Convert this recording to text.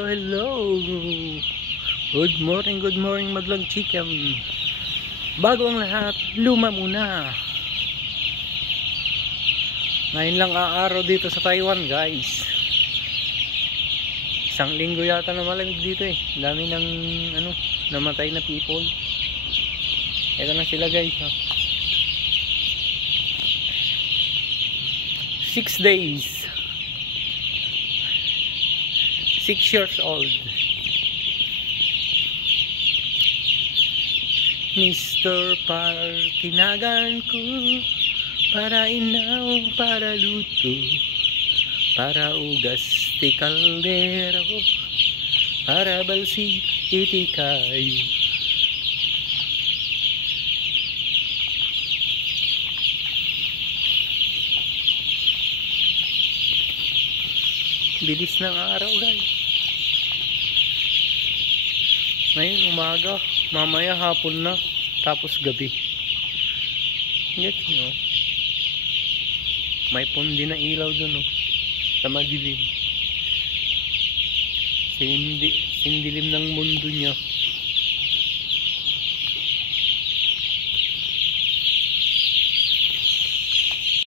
Hello. Good morning madlang chicken. Bago ang lahat, luma muna. Ngayon lang aaraw dito sa Taiwan, guys. Isang linggo yata na malamig dito eh. Dami ng namatay na people. Ito na sila, guys. 6 days. 6 years old. Mr. Tinagan ko para inaw, para luto, para ugas ti kaldero, para balsi iti kayo. Bilis ng araw, guys. Ngayon umaga, mamaya hapon na, tapos gabi. Get nyo? May pundi na ilaw dun, oh, sa madilim. Sindilim ng mundo niya.